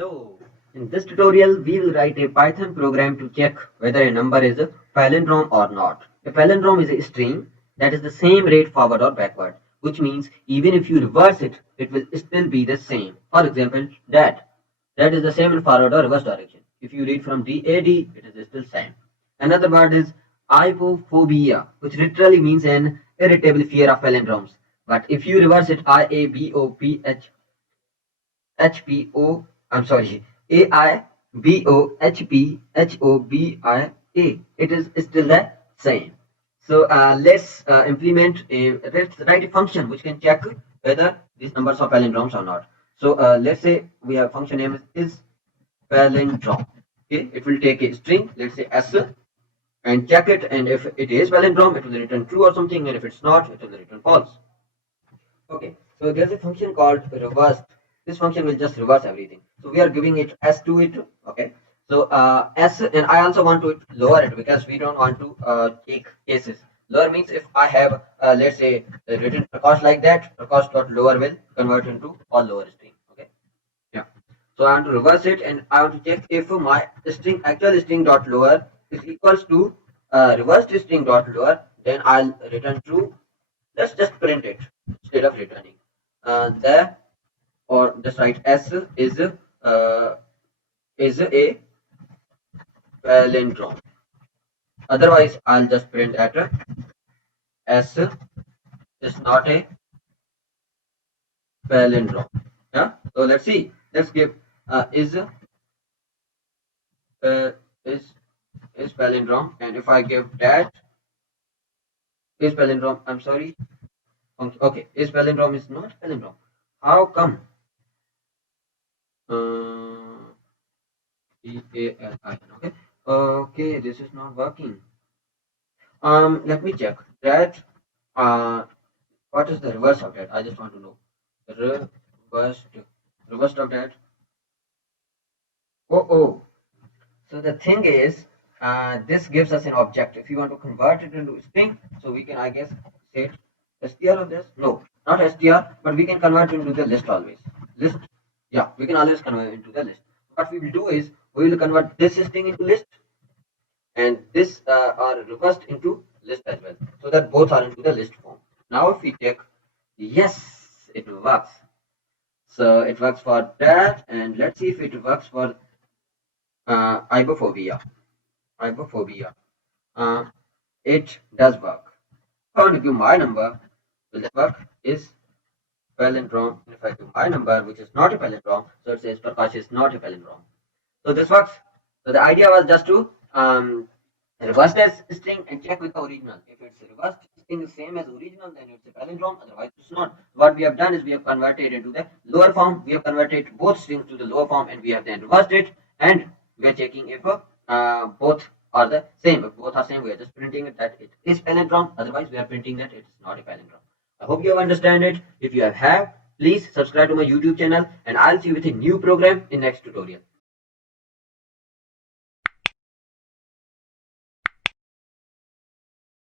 Hello. In this tutorial, we will write a Python program to check whether a number is a palindrome or not. A palindrome is a string that is the same rate forward or backward, which means even if you reverse it, it will still be the same. For example, that. That is the same in forward or reverse direction. If you read from DAD, it is still same. Another word is ipophobia, which literally means an irritable fear of palindromes. But if you reverse it, IABOPHHPO, I'm sorry, AIBOHPHOBIA. It is still the same. So let's write a function which can check whether these numbers are palindromes or not. So let's say we have function name is palindrome. Okay, it will take a string, let's say s, and check it, and if it is palindrome, it will return true or something, and if it's not, it will return false. Okay, so there's a function called reversed. This function will just reverse everything. So we are giving it s to it. Okay, so s, and I also want to lower it because we don't want to take cases. Lower means if I have let's say written Prakash like that, Prakash dot lower will convert into all lower string. Okay, yeah. So I want to reverse it, and I want to check if my string actual string dot lower is equals to reversed string dot lower. Then I'll return true. Let's just print it instead of returning. The or just write s uh, is a palindrome. Otherwise, I'll just print that s is not a palindrome. Yeah. So let's see. Let's give uh, is is palindrome, and if I give that is palindrome. I'm sorry. Okay, is palindrome is not palindrome. How come? Uh, EALI. Okay. Okay, this is not working. Let me check that. Uh, what is the reverse of that? I just want to know. Reversed, reversed of that. Oh. So the thing is, this gives us an object. If you want to convert it into string, so we can, I guess, say it str of this. No, not str, but we can convert it into the list always. List. Yeah, we can always convert it into the list. What we will do is we will convert this string into list, and this are reversed into list as well, so that both are into the list form. Now if we check, yes, it works. So it works for that, and let's see if it works for ibophobia. Ibophobia. uh, it does work. If I want to give my number, will that work? Is palindrome, and if I give my number which is not a palindrome, so it says Prakash is not a palindrome. So this works. So the idea was just to reverse this string and check with the original. If it's reversed string is same as original, then it's a palindrome. Otherwise, it's not. What we have done is we have converted into the lower form. We have converted both strings to the lower form, and we have then reversed it. And we are checking if both are the same. If both are same, we are just printing it that it is palindrome. Otherwise, we are printing that it is not a palindrome. I hope you have understand it. If you have, please subscribe to my YouTube channel, and I'll see you with a new program in next tutorial.